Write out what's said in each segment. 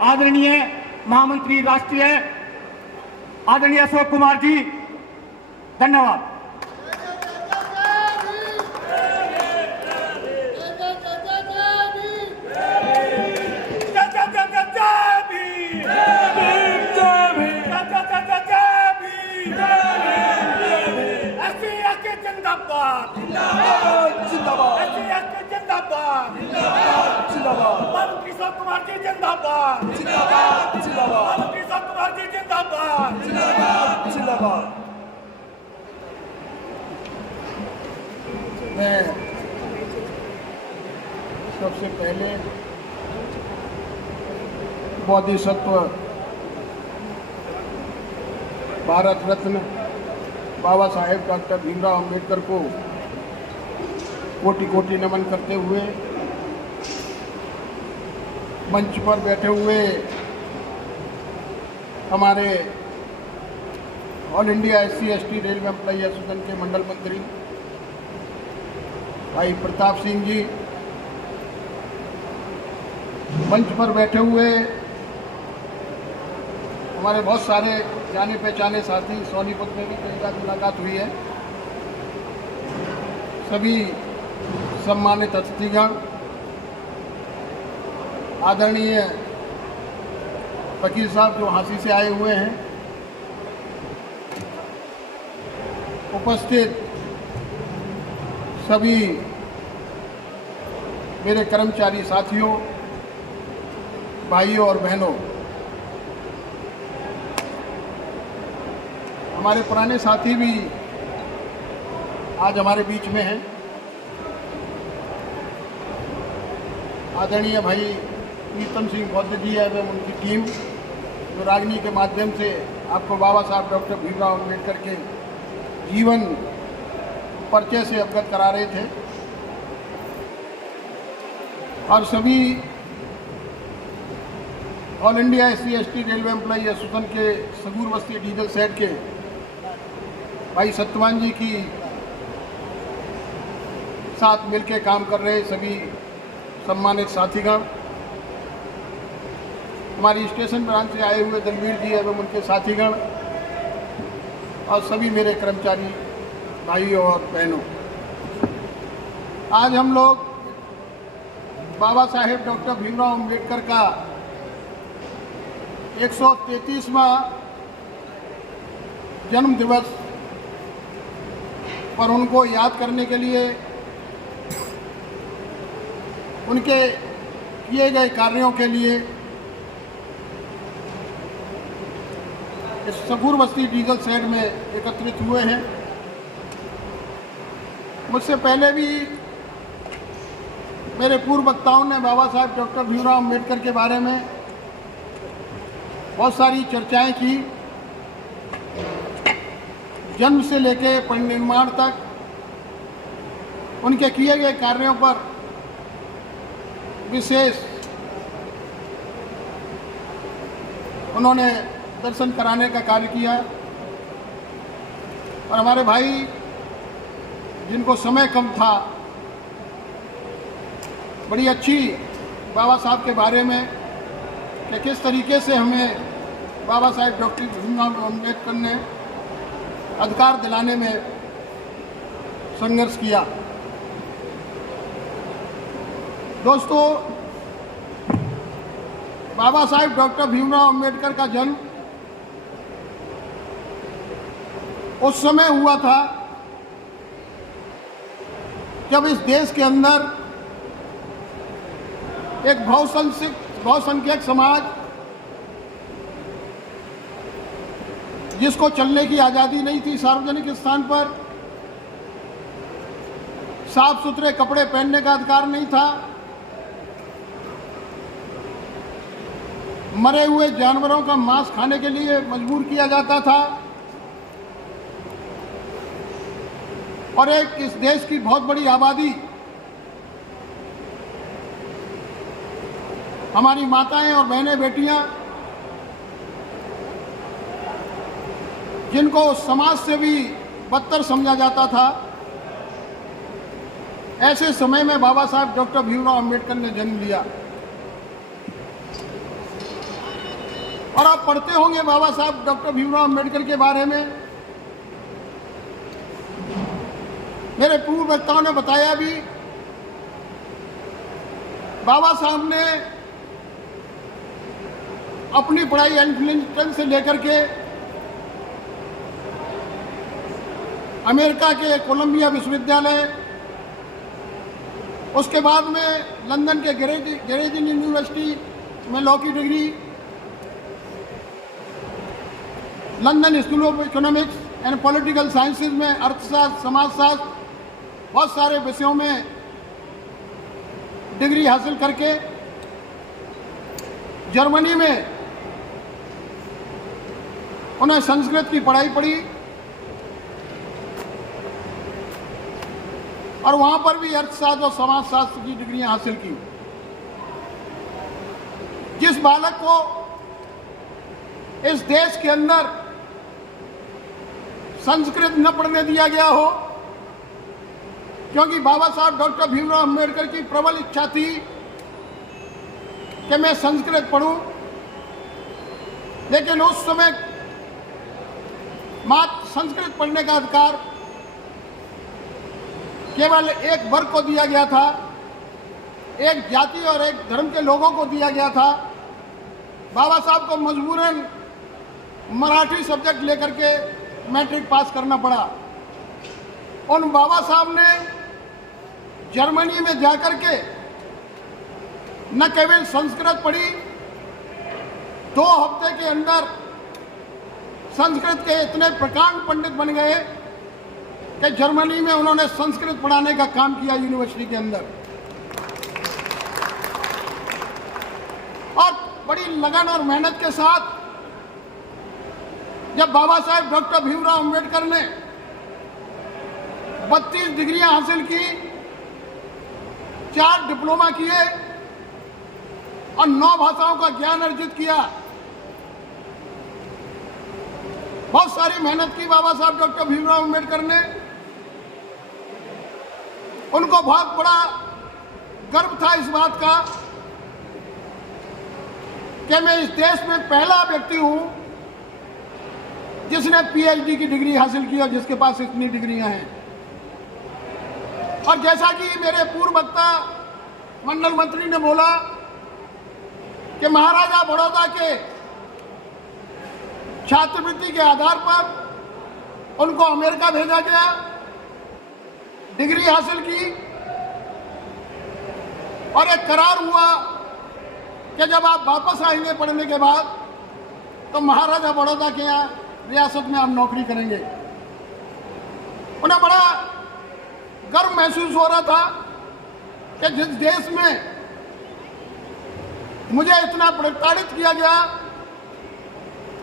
आदरणीय महामंत्री राष्ट्रीय आदरणीय अशोक कुमार जी, धन्यवाद। कुमार जी जिंदाबाद, जिंदाबाद, जिंदाबाद। कुमार जी जिंदाबाद, जिंदाबाद, जिंदाबाद। मैं सबसे पहले बोधिसत्व भारत रत्न बाबा साहेब डॉक्टर भीमराव अंबेडकर को कोटि कोटि नमन करते हुए मंच पर बैठे हुए हमारे all India SC/ST railway employee association के मंडल मंत्री भाई प्रताप सिंह जी, मंच पर बैठे हुए हमारे बहुत सारे जाने पहचाने साथी, सोनीपत में भी कई बार मुलाकात हुई है, सभी सम्मानित अतिथिगण, आदरणीय फकीर साहब जो हांसी से आए हुए हैं, उपस्थित सभी मेरे कर्मचारी साथियों, भाइयों और बहनों, हमारे पुराने साथी भी आज हमारे बीच में हैं। आदरणीय भाई कीर्तन सिंह बौद्ध जी है एवं उनकी टीम, जो रागनी के माध्यम से आपको बाबा साहब डॉक्टर भीमराव अम्बेडकर के जीवन परिचय से अवगत करा रहे थे, और सभी all India SC/ST railway employee association के सगूर बस्ती डीजल सेट के भाई सत्यवान जी की साथ मिलकर काम कर रहे सभी सम्मानित साथीगण, हमारी स्टेशन ब्रांच से आए हुए दलवीर जी एवं उनके साथीगण, और सभी मेरे कर्मचारी भाइयों और बहनों, आज हम लोग बाबा साहेब डॉक्टर भीमराव अम्बेडकर का 133वां जन्म दिवस पर उनको याद करने के लिए, उनके किए गए कार्यों के लिए इस सगूर बस्ती डीजल शेड में एकत्रित हुए हैं। मुझसे पहले भी मेरे पूर्व वक्ताओं ने बाबा साहब डॉक्टर भीमराव अम्बेडकर के बारे में बहुत सारी चर्चाएं की, जन्म से लेकर परिनिर्माण तक उनके किए गए कार्यों पर विशेष उन्होंने दर्शन कराने का कार्य किया, और हमारे भाई जिनको समय कम था, बड़ी अच्छी बाबा साहब के बारे में कि किस तरीके से हमें बाबा साहेब डॉक्टर भीमराव अम्बेडकर ने अधिकार दिलाने में संघर्ष किया। दोस्तों, बाबा साहेब डॉक्टर भीमराव अम्बेडकर का जन्म उस समय हुआ था जब इस देश के अंदर एक बहुसंख्यक समाज, जिसको चलने की आज़ादी नहीं थी, सार्वजनिक स्थान पर साफ सुथरे कपड़े पहनने का अधिकार नहीं था, मरे हुए जानवरों का मांस खाने के लिए मजबूर किया जाता था, और एक इस देश की बहुत बड़ी आबादी, हमारी माताएं और बहनें बेटियां, जिनको समाज से भी बदतर समझा जाता था, ऐसे समय में बाबा साहब डॉक्टर भीमराव अम्बेडकर ने जन्म लिया। और आप पढ़ते होंगे बाबा साहब डॉक्टर भीमराव अंबेडकर के बारे में। मेरे पूर्व वक्ताओं ने बताया भी, बाबा साहब ने अपनी पढ़ाई एंट्रिंस से लेकर के अमेरिका के कोलंबिया विश्वविद्यालय, उसके बाद में लंदन के ग्रेजिन यूनिवर्सिटी में लॉ की degree, London school of economics and political sciences में अर्थशास्त्र, समाजशास्त्र, बहुत सारे विषयों में डिग्री हासिल करके जर्मनी में उन्हें संस्कृत की पढ़ाई पढ़ी और वहां पर भी अर्थशास्त्र और समाजशास्त्र की डिग्रियां हासिल की। जिस बालक को इस देश के अंदर संस्कृत न पढ़ने दिया गया हो, क्योंकि बाबा साहब डॉक्टर भीमराव अंबेडकर की प्रबल इच्छा थी कि मैं संस्कृत पढ़ूं, लेकिन उस समय मात्र संस्कृत पढ़ने का अधिकार केवल एक वर्ग को दिया गया था, एक जाति और एक धर्म के लोगों को दिया गया था। बाबा साहब को मजबूरन मराठी सब्जेक्ट लेकर के मैट्रिक पास करना पड़ा। उन बाबा साहब ने जर्मनी में जाकर के न केवल संस्कृत पढ़ी, 2 हफ्ते के अंदर संस्कृत के इतने प्रकांड पंडित बन गए कि जर्मनी में उन्होंने संस्कृत पढ़ाने का काम किया यूनिवर्सिटी के अंदर। और बड़ी लगन और मेहनत के साथ जब बाबा साहेब डॉक्टर भीमराव अंबेडकर ने 32 डिग्रियां हासिल की, 4 डिप्लोमा किए और 9 भाषाओं का ज्ञान अर्जित किया, बहुत सारी मेहनत की बाबा साहब डॉक्टर भीमराव अंबेडकर ने। उनको बहुत बड़ा गर्व था इस बात का कि मैं इस देश में पहला व्यक्ति हूं जिसने पीएचडी की डिग्री हासिल की और जिसके पास इतनी डिग्रियां हैं। और जैसा कि मेरे पूर्व वक्ता मंडल मंत्री ने बोला कि महाराजा बड़ौदा के छात्रवृत्ति के आधार पर उनको अमेरिका भेजा गया, डिग्री हासिल की और एक करार हुआ कि जब आप वापस आएंगे पढ़ने के बाद तो महाराजा बड़ौदा के यहाँ रियासत में आप नौकरी करेंगे। उन्हें बड़ा गर्व महसूस हो रहा था कि जिस देश में मुझे इतना प्रताड़ित किया गया,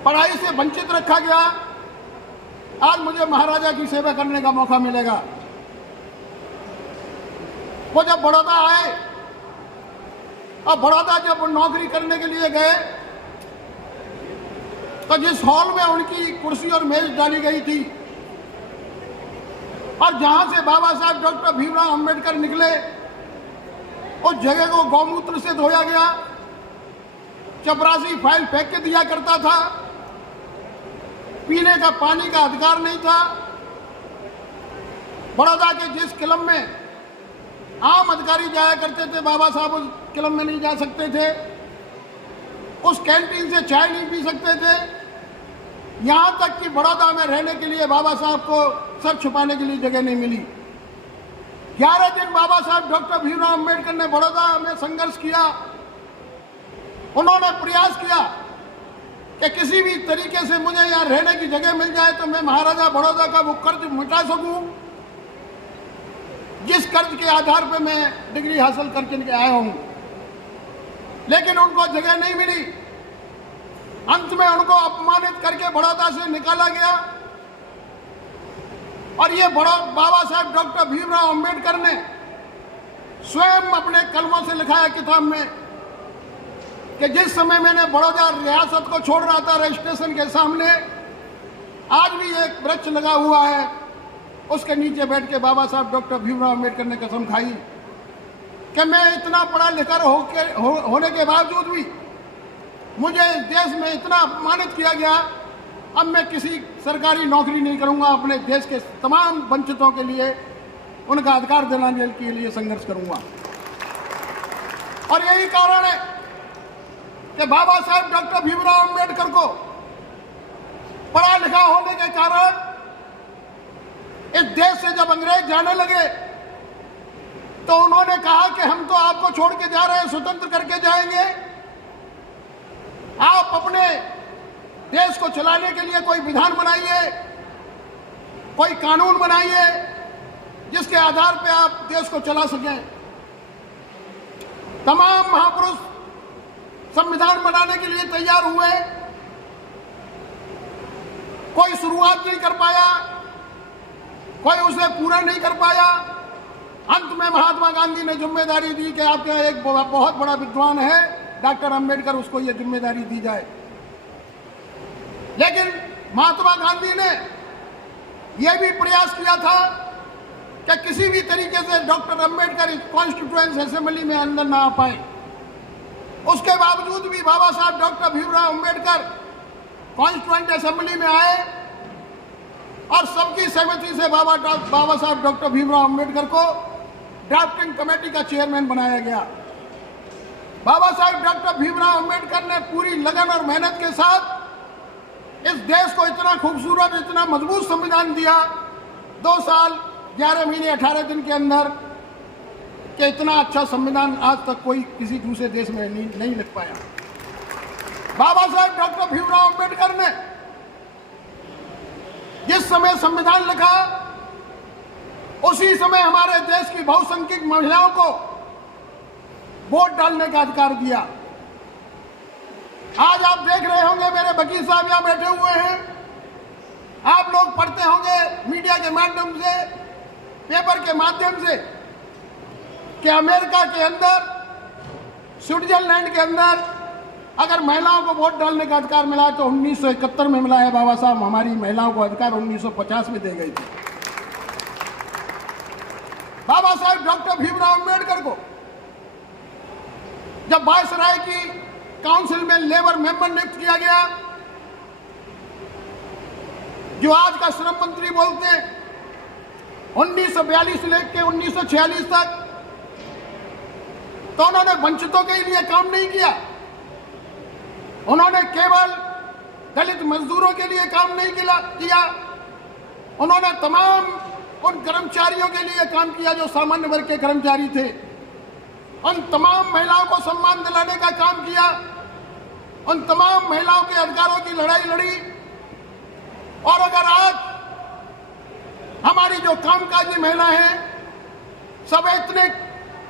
पढ़ाई से वंचित रखा गया, आज मुझे महाराजा की सेवा करने का मौका मिलेगा। वो जब बड़ौदा आए और बड़ौदा जब नौकरी करने के लिए गए तो जिस हॉल में उनकी कुर्सी और मेज डाली गई थी और जहां से बाबा साहब डॉक्टर भीमराव अंबेडकर निकले, उस जगह को गौमूत्र से धोया गया, चपरासी फाइल फेंक के दिया करता था, पीने का पानी का अधिकार नहीं था। बड़ौदा के जिस क्लब में आम अधिकारी जाया करते थे, बाबा साहब उस क्लब में नहीं जा सकते थे, उस कैंटीन से चाय नहीं पी सकते थे। यहां तक कि बड़ौदा में रहने के लिए बाबा साहब को सर छुपाने के लिए जगह नहीं मिली। 11 दिन बाबा साहब डॉक्टर भीमराव अंबेडकर ने बड़ौदा में संघर्ष किया। उन्होंने प्रयास किया कि किसी भी तरीके से मुझे यहाँ रहने की जगह मिल जाए तो मैं महाराजा बड़ौदा का वो कर्ज मिटा सकूं, जिस कर्ज के आधार पर मैं डिग्री हासिल करके आया हूं। लेकिन उनको जगह नहीं मिली। अंत में उनको अपमानित करके बड़ौदा से निकाला गया और ये बाबा साहब डॉक्टर भीमराव अंबेडकर ने स्वयं अपने कलमों से लिखा है किताब में कि जिस समय मैंने बड़ौदा रियासत को छोड़ रहा था रजिस्ट्रेशन के सामने, आज भी एक वृक्ष लगा हुआ है, उसके नीचे बैठ के बाबा साहब डॉक्टर भीमराव अंबेडकर ने कसम खाई कि मैं इतना पढ़ा लिखा होने के बावजूद भी मुझे इस देश में इतना अपमानित किया गया, अब मैं किसी सरकारी नौकरी नहीं करूंगा, अपने देश के तमाम वंचितों के लिए उनका अधिकार दिलाने के लिए संघर्ष करूंगा। और यही कारण है कि बाबा साहेब डॉक्टर भीमराव अंबेडकर को पढ़ा लिखा होने के कारण इस देश से जब अंग्रेज जाने लगे तो उन्होंने कहा कि हम तो आपको छोड़ के जा रहे हैं, स्वतंत्र करके जाएंगे, आप अपने देश को चलाने के लिए कोई विधान बनाइए, कोई कानून बनाइए जिसके आधार पर आप देश को चला सकें। तमाम महापुरुष संविधान बनाने के लिए तैयार हुए, कोई शुरुआत नहीं कर पाया, कोई उसे पूरा नहीं कर पाया। अंत में महात्मा गांधी ने जिम्मेदारी दी कि आपके यहाँ एक बहुत बड़ा विद्वान है डॉक्टर अंबेडकर, उसको ये जिम्मेदारी दी जाए। लेकिन महात्मा गांधी ने यह भी प्रयास किया था कि किसी भी तरीके से डॉक्टर अंबेडकर कॉन्स्टिट्यूएंट असेंबली में अंदर ना आ पाए। उसके बावजूद भी बाबा Saheb doctor Bhimrao Ambedkar constituent assembly में आए और सबकी सहमति से बाबा साहब डॉक्टर भीमराव अंबेडकर को ड्राफ्टिंग कमेटी का चेयरमैन बनाया गया। बाबा साहब डॉक्टर भीमराव अंबेडकर ने पूरी लगन और मेहनत के साथ इस देश को इतना खूबसूरत, इतना मजबूत संविधान दिया 2 साल 11 महीने 18 दिन के अंदर, कि इतना अच्छा संविधान आज तक कोई किसी दूसरे देश में नहीं लिख पाया। बाबा साहब डॉक्टर भीमराव अंबेडकर ने जिस समय संविधान लिखा उसी समय हमारे देश की बहुसंख्यक महिलाओं को वोट डालने का अधिकार दिया। आज आप देख रहे होंगे, मेरे वकील साहब यहां बैठे हुए हैं, आप लोग पढ़ते होंगे मीडिया के माध्यम से, पेपर के माध्यम से, कि अमेरिका के अंदर, स्विट्जरलैंड के अंदर अगर महिलाओं को वोट डालने का अधिकार मिला तो 1971 में मिला है। बाबा साहब हमारी महिलाओं को अधिकार 1950 में दे गई थी। बाबा साहब डॉक्टर भीमराव अंबेडकर को जब वायसराय की काउंसिल में लेबर मेंबर नियुक्त किया गया, जो आज का श्रम मंत्री बोलते हैं, 1942 से लेकर 1946 तक, तो उन्होंने वंचितों के लिए काम नहीं किया। उन्होंने केवल दलित मजदूरों के लिए काम नहीं किया, उन्होंने तमाम उन कर्मचारियों के लिए काम किया जो सामान्य वर्ग के कर्मचारी थे। उन तमाम महिलाओं को सम्मान दिलाने का काम किया, उन तमाम महिलाओं के अधिकारों की लड़ाई लड़ी। और अगर आज हमारी जो कामकाजी महिलाएं हैं सब इतने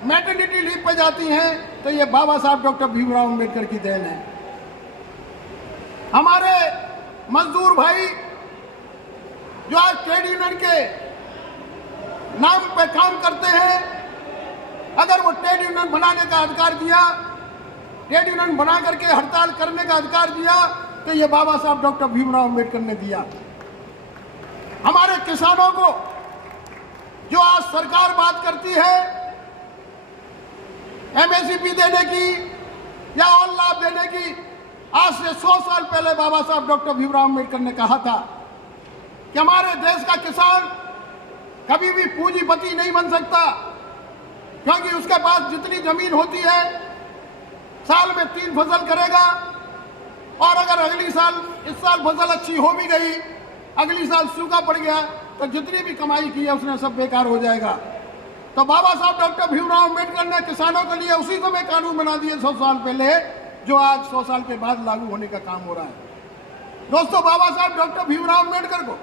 मैटरनिटी लीव पे जाती हैं, तो ये बाबा साहब डॉक्टर भीमराव अंबेडकर की देन है। हमारे मजदूर भाई जो आज ट्रेड यूनियन के नाम पे काम करते हैं, अगर वो ट्रेड यूनियन बनाने का अधिकार दिया, ट्रेड यूनियन बना करके हड़ताल करने का अधिकार दिया, तो ये बाबा साहब डॉक्टर भीमराव अंबेडकर ने दिया। हमारे किसानों को जो आज सरकार बात करती है एमएसपी देने की या और लाभ देने की, आज से 100 साल पहले बाबा साहब डॉक्टर भीमराव अंबेडकर ने कहा था कि हमारे देश का किसान कभी भी पूंजीपति नहीं बन सकता, क्योंकि उसके पास जितनी जमीन होती है साल में 3 फसल करेगा, और अगर अगली साल, इस साल फसल अच्छी हो भी गई, अगली साल सूखा पड़ गया, तो जितनी भी कमाई की है उसने सब बेकार हो जाएगा। तो बाबा साहब डॉक्टर भीमराव अंबेडकर ने किसानों के लिए उसी समय कानून बना दिए 100 साल पहले, जो आज 100 साल के बाद लागू होने का काम हो रहा है। दोस्तों, बाबा साहब डॉक्टर भीमराव अंबेडकर को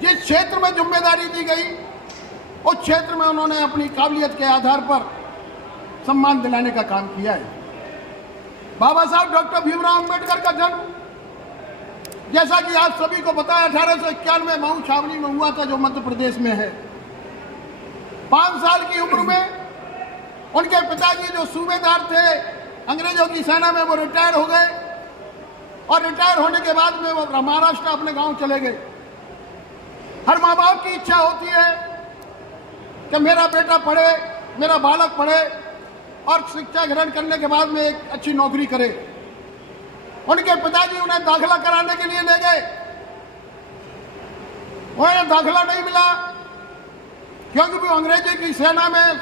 जिस क्षेत्र में जिम्मेदारी दी गई, उस क्षेत्र में उन्होंने अपनी काबिलियत के आधार पर सम्मान दिलाने का काम किया है। बाबा साहब डॉक्टर भीमराव अंबेडकर का जन्म, जैसा कि आप सभी को पता है, 1891 में मऊ छावनी में हुआ था, जो मध्य प्रदेश में है। 5 साल की उम्र में उनके पिताजी जो सूबेदार थे अंग्रेजों की सेना में, वो रिटायर हो गए, और रिटायर होने के बाद में वो महाराष्ट्र अपने गांव चले गए। हर माँ बाप की इच्छा होती है कि मेरा बेटा पढ़े, मेरा बालक पढ़े और शिक्षा ग्रहण करने के बाद में एक अच्छी नौकरी करे। उनके पिताजी उन्हें दाखिला कराने के लिए ले गए, उन्हें दाखिला नहीं मिला क्योंकि वो अंग्रेजी की सेना में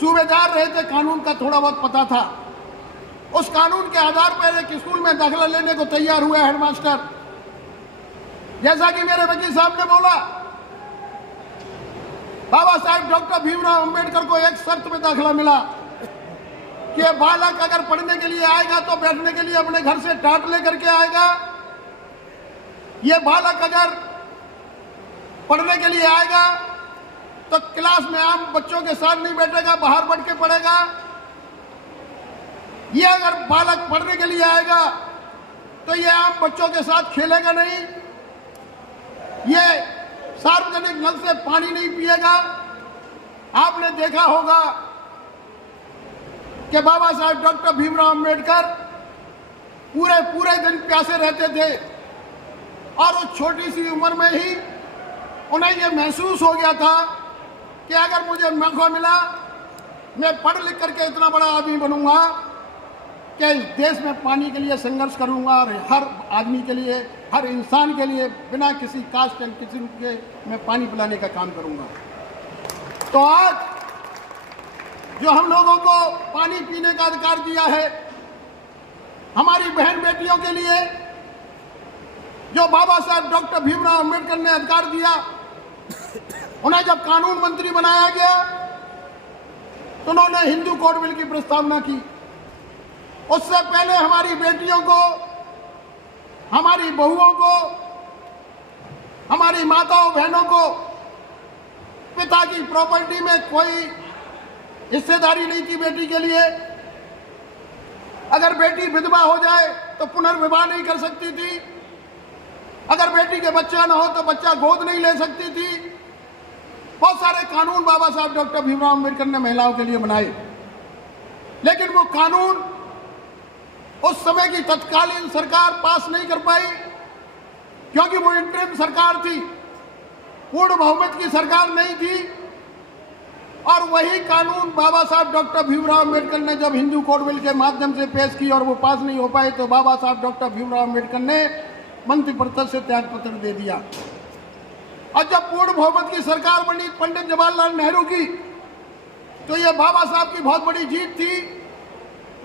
सूबेदार रहे थे, कानून का थोड़ा बहुत पता था। उस कानून के आधार पर एक स्कूल में दाखिला लेने को तैयार हुआ हेडमास्टर। जैसा कि मेरे वकील साहब ने बोला, बाबा साहेब डॉक्टर भीमराव अंबेडकर को एक शर्त में दाखिला मिला कि ये बालक अगर पढ़ने के लिए आएगा तो बैठने के लिए अपने घर से टाट लेकर के आएगा। ये बालक अगर पढ़ने के लिए आएगा तो क्लास में आम बच्चों के साथ नहीं बैठेगा, बाहर बैठ के पढ़ेगा। ये अगर बालक पढ़ने के लिए आएगा तो ये आम बच्चों के साथ खेलेगा नहीं, ये सार्वजनिक नल से पानी नहीं पिएगा। आपने देखा होगा कि बाबा साहेब डॉक्टर भीमराव अंबेडकर पूरे दिन प्यासे रहते थे और उस छोटी सी उम्र में ही उन्हें यह महसूस हो गया था कि अगर मुझे मौका मिला, मैं पढ़ लिख करके इतना बड़ा आदमी बनूंगा कि इस देश में पानी के लिए संघर्ष करूंगा और हर आदमी के लिए, हर इंसान के लिए बिना किसी कास्ट एंड किसी के मैं पानी पिलाने का काम करूंगा। तो आज जो हम लोगों को पानी पीने का अधिकार दिया है, हमारी बहन बेटियों के लिए जो बाबा साहेब डॉक्टर भीमराव अंबेडकर ने अधिकार दिया, उन्हें जब कानून मंत्री बनाया गया तो उन्होंने हिंदू कोड बिल की प्रस्तावना की। उससे पहले हमारी बेटियों को, हमारी बहुओं को, हमारी माताओं बहनों को पिता की प्रॉपर्टी में कोई हिस्सेदारी नहीं थी बेटी के लिए। अगर बेटी विधवा हो जाए तो पुनर्विवाह नहीं कर सकती थी। अगर बेटी के बच्चा न हो तो बच्चा गोद नहीं ले सकती थी। बहुत सारे कानून बाबा साहब डॉक्टर भीमराव अंबेडकर ने महिलाओं के लिए बनाए, लेकिन वो कानून उस समय की तत्कालीन सरकार पास नहीं कर पाई क्योंकि वो इंटरिम सरकार थी, पूर्ण बहुमत की सरकार नहीं थी। और वही कानून बाबा साहब डॉक्टर भीमराव अंबेडकर ने जब हिंदू कोड बिल के माध्यम से पेश की और वो पास नहीं हो पाए तो बाबा साहब डॉक्टर भीमराव अंबेडकर ने मंत्रिपरिषद से त्याग पत्र दे दिया। और जब पूर्ण बहुमत की सरकार बनी पंडित जवाहरलाल नेहरू की, तो ये बाबा साहब की बहुत बड़ी जीत थी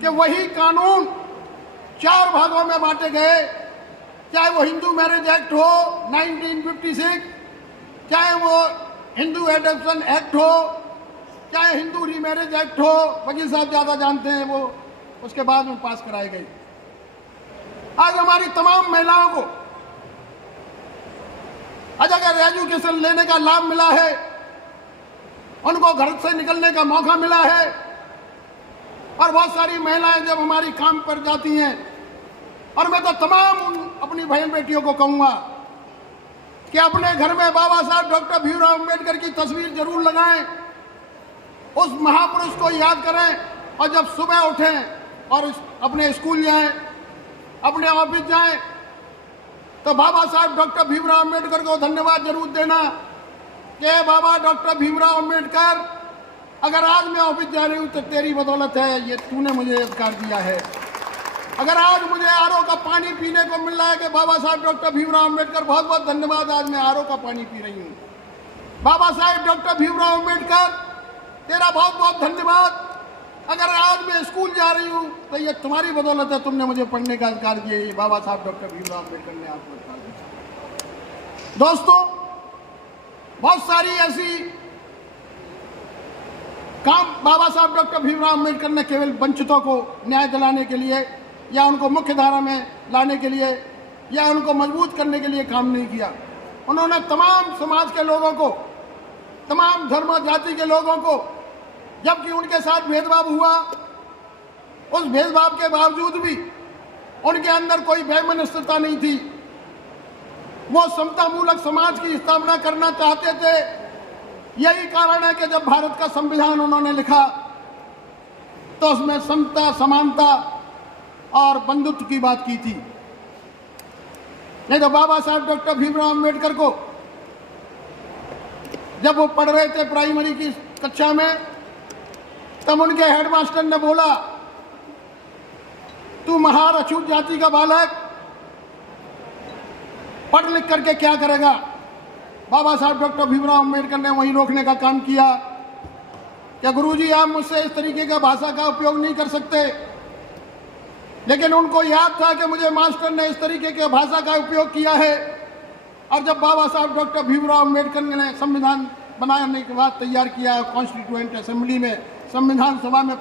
कि वही कानून 4 भागों में बांटे गए, चाहे वो हिंदू मैरिज एक्ट हो 1956, चाहे वो हिंदू एडॉप्शन एक्ट हो, चाहे हिंदू रीमैरिज एक्ट हो, वकील साहब ज़्यादा जानते हैं, वो उसके बाद में पास कराए गए। आज हमारी तमाम महिलाओं को अगर एजुकेशन लेने का लाभ मिला है, उनको घर से निकलने का मौका मिला है। और बहुत सारी महिलाएं जब हमारी काम पर जाती हैं, और मैं तो तमाम अपनी बहन बेटियों को कहूँगा कि अपने घर में बाबा साहब डॉक्टर भीमराव अंबेडकर की तस्वीर जरूर लगाएं, उस महापुरुष को याद करें, और जब सुबह उठें और अपने स्कूल जाएं, अपने ऑफिस जाएं, तो बाबा साहब डॉक्टर भीमराव अंबेडकर को धन्यवाद जरूर देना कि बाबा डॉक्टर भीमराव अंबेडकर, अगर आज मैं ऑफिस जा रही हूँ तो तेरी बदौलत है, ये तूने मुझे अधिकार दिया है। अगर आज मुझे आरओ का पानी पीने को मिल रहा है कि बाबा साहब डॉक्टर भीमराव अंबेडकर, बहुत बहुत धन्यवाद, आज मैं आरओ का पानी पी रही हूँ। बाबा साहब डॉक्टर भीमराव अंबेडकर, तेरा बहुत बहुत धन्यवाद। अगर आज मैं स्कूल जा रही हूँ तो ये तुम्हारी बदौलत है, तुमने मुझे पढ़ने का अधिकार दिया। ये बाबा साहब डॉक्टर भीमराव अंबेडकर ने आपको अधिकार दिया। दोस्तों, बहुत सारी ऐसी काम बाबा साहब डॉक्टर भीमराव अंबेडकर ने केवल वंचितों को न्याय दिलाने के लिए या उनको मुख्य धारा में लाने के लिए या उनको मजबूत करने के लिए काम नहीं किया। उन्होंने तमाम समाज के लोगों को, तमाम धर्म जाति के लोगों को, जबकि उनके साथ भेदभाव हुआ, उस भेदभाव के बावजूद भी उनके अंदर कोई वैमनस्यता नहीं थी। वो समतामूलक समाज की स्थापना करना चाहते थे। यही कारण है कि जब भारत का संविधान उन्होंने लिखा तो उसमें समता, समानता और बंधुत्व की बात की थी। नहीं तो बाबा साहब डॉक्टर भीमराव अंबेडकर को जब वो पढ़ रहे थे प्राइमरी की कक्षा में, तब उनके हेडमास्टर ने बोला तू महार अछूत जाति का बालक पढ़ लिख करके क्या करेगा। बाबा साहब डॉक्टर भीमराव अम्बेडकर ने वहीं रोकने का काम किया। क्या गुरुजी आप मुझसे इस तरीके का भाषा का उपयोग नहीं कर सकते, लेकिन उनको याद था कि मुझे मास्टर ने इस तरीके के भाषा का उपयोग किया है। और जब बाबा साहब डॉक्टर भीमराव अम्बेडकर ने संविधान बनाने के बाद तैयार किया, कॉन्स्टिट्यूएंट असेंबली में संविधान सभा में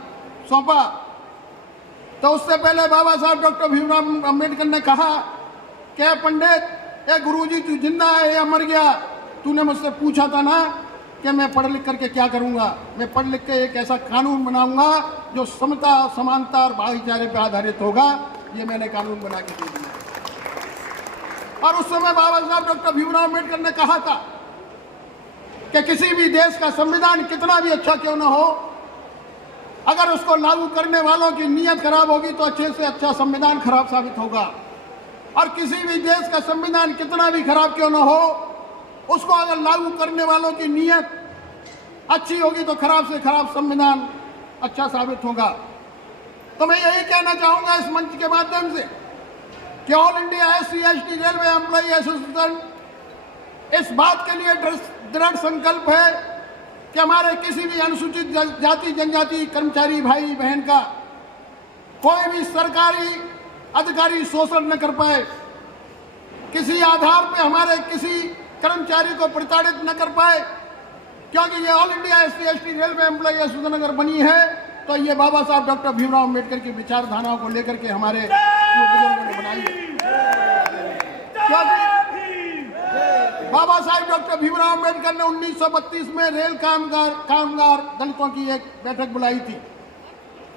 सौंपा, तो उससे पहले बाबा साहब डॉक्टर भीमराव अम्बेडकर ने कहा कि पंडित ए गुरुजी तू जिंदा है या मर गया, तूने मुझसे पूछा था ना कि मैं पढ़ लिख करके क्या करूंगा। मैं पढ़ लिख के एक ऐसा कानून बनाऊंगा जो समता, समानता और भाईचारे पर आधारित होगा। ये मैंने कानून बना के दे दिया। और उस समय बाबा साहब डॉक्टर भीमराव अम्बेडकर ने कहा था कि किसी भी देश का संविधान कितना भी अच्छा क्यों ना हो, अगर उसको लागू करने वालों की नीयत खराब होगी तो अच्छे से अच्छा संविधान खराब साबित होगा। और किसी भी देश का संविधान कितना भी खराब क्यों ना हो, उसको अगर लागू करने वालों की नीयत अच्छी होगी तो खराब से खराब संविधान अच्छा साबित होगा। तो मैं यही कहना चाहूंगा इस मंच के माध्यम से कि all India SC/ST railway employee association इस बात के लिए दृढ़ संकल्प है कि हमारे किसी भी अनुसूचित जाति जनजाति कर्मचारी भाई बहन का कोई भी सरकारी अधिकारी शोषण न कर पाए, किसी आधार पे हमारे किसी कर्मचारी को प्रताड़ित न कर पाए, क्योंकि ये all India SC/ST railway employee association अगर बनी है तो ये बाबा साहब डॉक्टर भीमराव अम्बेडकर की विचारधाराओं को लेकर के हमारे बुजुर्गों ने बनाई है। बाबा साहब डॉक्टर भीमराव अम्बेडकर ने 1932 में रेल कामगार दलितों की एक बैठक बुलाई थी,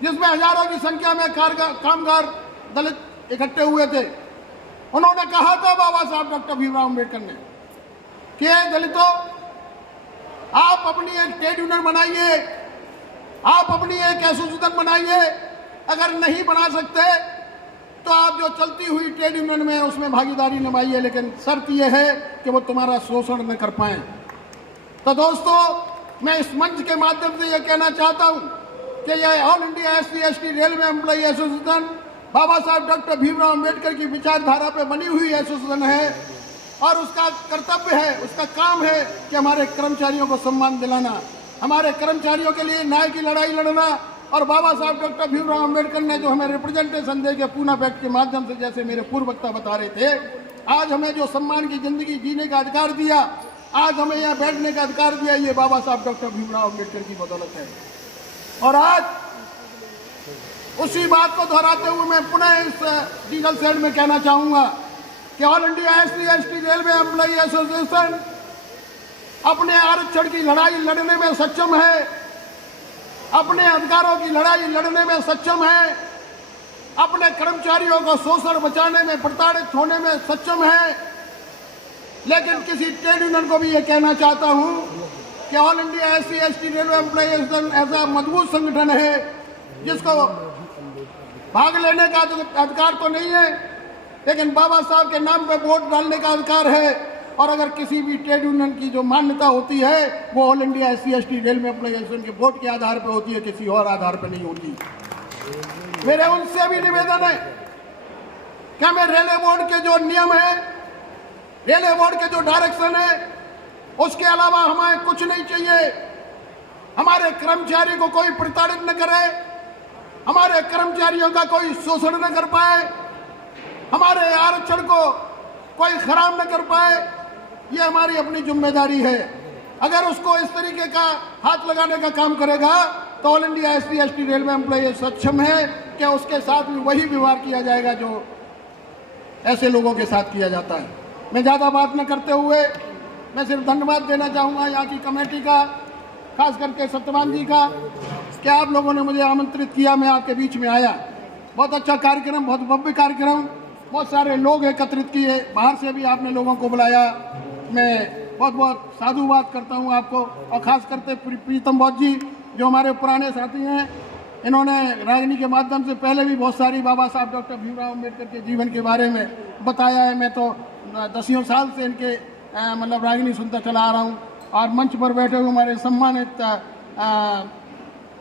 जिसमें हजारों की संख्या में कामगार दलित इकट्ठे हुए थे। उन्होंने कहा था बाबा साहब डॉक्टर भीमराव अम्बेडकर ने कि दलितों, आप अपनी एक ट्रेड यूनियन बनाइए, आप अपनी एक एसोसिएशन बनाइए। अगर नहीं बना सकते तो आप जो चलती हुई ट्रेड यूनियन में उसमें भागीदारी निभाइए, लेकिन शर्त यह है कि वो तुम्हारा शोषण न कर पाए। तो दोस्तों, मैं इस मंच के माध्यम से यह कहना चाहता हूं कि यह All India SC/ST railway employee association Baba Saheb doctor Bhimrao Ambedkar की विचारधारा पर बनी हुई एसोसिएशन है और उसका कर्तव्य है, उसका काम है कि हमारे कर्मचारियों को सम्मान दिलाना, हमारे कर्मचारियों के लिए न्याय की लड़ाई लड़ना। और बाबा साहब डॉक्टर भीमराव अम्बेडकर ने जो हमें रिप्रेजेंटेशन दे के पूना पैक्ट के माध्यम से, जैसे मेरे पूर्व वक्ता बता रहे थे, आज हमें जो सम्मान की जिंदगी जीने का अधिकार दिया, आज हमें यहाँ बैठने का अधिकार दिया, ये बाबा साहब डॉक्टर भीमराव अम्बेडकर की बदौलत है। और आज उसी बात को दोहराते हुए मैं पुनः इस डीजल शेड में कहना चाहूंगा कि all India SC/ST railway employee association अपने आरक्षण की लड़ाई लड़ने में सक्षम है, अपने अधिकारों की लड़ाई लड़ने में सक्षम है, अपने कर्मचारियों को शोषण बचाने में, प्रताड़ित होने में सक्षम है। लेकिन किसी ट्रेड यूनियन को भी ये कहना चाहता हूं कि all India SC/ST railway employee association ऐसा मजबूत संगठन है जिसको भाग लेने का अधिकार तो नहीं है, लेकिन बाबा साहब के नाम पे वोट डालने का अधिकार है। और अगर किसी भी ट्रेड यूनियन की जो मान्यता होती है वो all India SC/ST railway employee association के वोट के आधार पर होती है, किसी और आधार पर नहीं होती। मेरे उनसे भी निवेदन है कि हमें रेलवे बोर्ड के जो नियम है, रेलवे बोर्ड के जो डायरेक्शन है, उसके अलावा हमें कुछ नहीं चाहिए। हमारे कर्मचारी को कोई प्रताड़ित न करे, हमारे कर्मचारियों का कोई शोषण न कर पाए, हमारे आरक्षण को कोई खराब न कर पाए, ये हमारी अपनी जिम्मेदारी है। अगर उसको इस तरीके का हाथ लगाने का काम करेगा तो all India SC/ST railway employee सक्षम है कि उसके साथ भी वही व्यवहार किया जाएगा जो ऐसे लोगों के साथ किया जाता है। मैं ज़्यादा बात न करते हुए मैं सिर्फ धन्यवाद देना चाहूँगा यहाँ की कमेटी का, खास करके सत्यवान जी का, कि आप लोगों ने मुझे आमंत्रित किया, मैं आपके बीच में आया। बहुत अच्छा कार्यक्रम, बहुत भव्य कार्यक्रम, बहुत सारे लोग एकत्रित किए, बाहर से भी आपने लोगों को बुलाया। मैं बहुत बहुत साधुवाद करता हूं आपको, और ख़ास करके प्रीतम बौद्ध जी जो हमारे पुराने साथी हैं, इन्होंने राजनीति के माध्यम से पहले भी बहुत सारी बाबा साहब डॉक्टर भीमराव अम्बेडकर के जीवन के बारे में बताया है। मैं तो 10 साल से इनके मतलब राजनीति सुनता चला आ रहा हूँ। और मंच पर बैठे हुए हमारे सम्मानित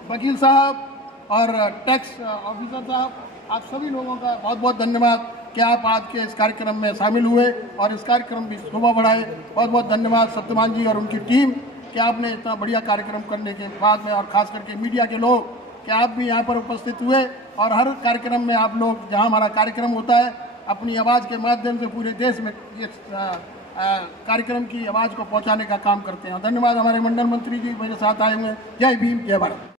वकील साहब और टैक्स ऑफिसर साहब आप सभी लोगों का बहुत बहुत धन्यवाद कि आप आज के इस कार्यक्रम में शामिल हुए और इस कार्यक्रम की शोभा बढ़ाए। बहुत बहुत धन्यवाद सत्यवान जी और उनकी टीम कि आपने इतना बढ़िया कार्यक्रम करने के बाद में, और खास करके मीडिया के लोग कि आप भी यहाँ पर उपस्थित हुए और हर कार्यक्रम में आप लोग, जहाँ हमारा कार्यक्रम होता है, अपनी आवाज़ के माध्यम से पूरे देश में इस कार्यक्रम की आवाज़ को पहुँचाने का काम करते हैं। धन्यवाद। हमारे मंडल मंत्री जी मेरे साथ आए हुए हैं। जय भीम, जय भारत।